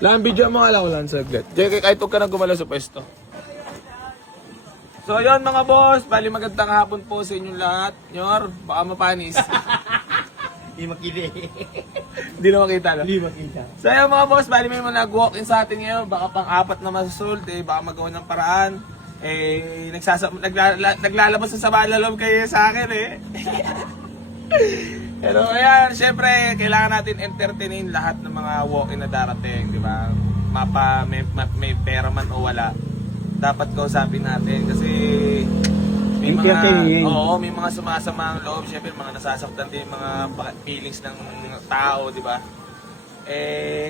Lang, video mo nga lang ko lang saglit. Jay, kahit huwag ka nang gumalaw sa pwesto. So yun mga boss, bali magandang hapon po sa inyong lahat. Nyor, baka mapanis. Hindi makita. Hindi na makita, no? Hindi makita. So yun mga boss, bali may mga nag-walk-in sa atin ngayon. Baka pang-apat na masusult, baka magawa ng paraan. Naglalabas sa sama na loob kayo sa akin Pero ayan, syempre, kailangan natin entertainin lahat ng mga walk-in na darating, di ba? May pera man o wala, dapat kausapin natin kasi may may mga sumasama ang loob, syempre mga nasasaktan din mga feelings ng tao, di ba?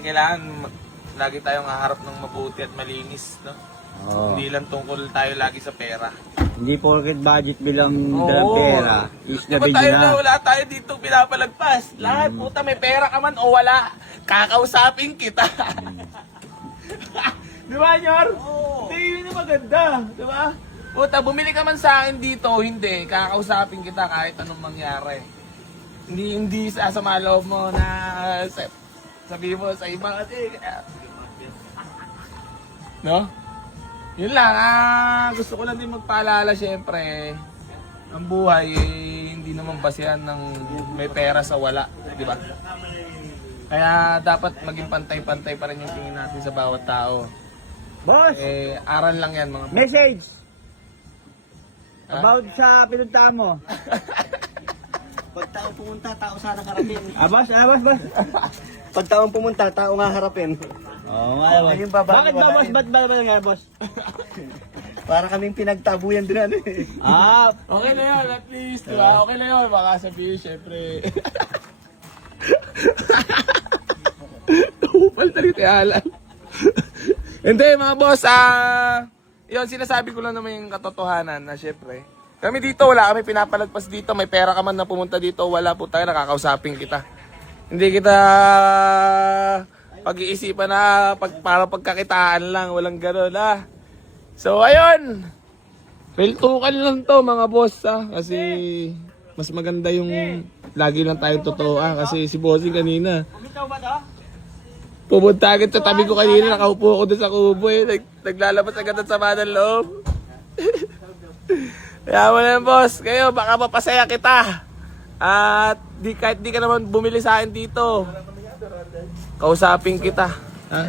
Kailangan lagi tayong haharap ng mabuti at malinis, no? Hindi lang tungkol tayo lagi sa pera. Hindi porket budget bilang dalang pera. Is na diba tayo na wala tayo dito pinapalagpas. Lahat puta may pera ka man o wala, kakausapin kita. Di ba, Nyor? Hindi, yun yung maganda. Di ba? Puta, bumili ka man sa akin dito, hindi, kakausapin kita kahit anong mangyari. Hindi sasama loob mo na sabi mo sa iba kasi. No? Yun lang, gusto ko lang din magpaalala syempre, ang buhay hindi naman basehan ng may pera sa wala, di ba? Kaya dapat maging pantay-pantay pa rin yung tingin natin sa bawat tao. Boss! Aral lang yan mga boss. Message! About sa pinuntahan mo. Pag taong pumunta, tao sana harapin. Boss? Pag taong pumunta, tao nga harapin. Oo nga, boss. Ayun, babae, Bakit ba, wala boss? yun. Ba't ba nga, boss? Para kaming pinagtabuyan din Okay na yun, at least, di ba? Okay na yun, baka sabihin syempre. Upal na rin Alan. Hindi mga boss, yun, sinasabi ko lang naman yung katotohanan na syempre, kami dito, wala kami pinapalagpas dito, may pera ka man na pumunta dito, wala po tayo, nakakausapin kita. Hindi kita pag-iisipan na para pagkakitaan lang, walang gano'n So ayun, peltukan lang to mga boss kasi mas maganda yung lagi lang tayong totoo kasi si Bossing kanina. Pumunta agad sa tabi ko kanina, nakaupo ako doon sa kubo naglalabas agad ang sama ng loob. Kaya mo na yan boss, kayo baka mapasaya kita. At kahit di ka naman bumili sa akin dito, kausapin kita. Ha?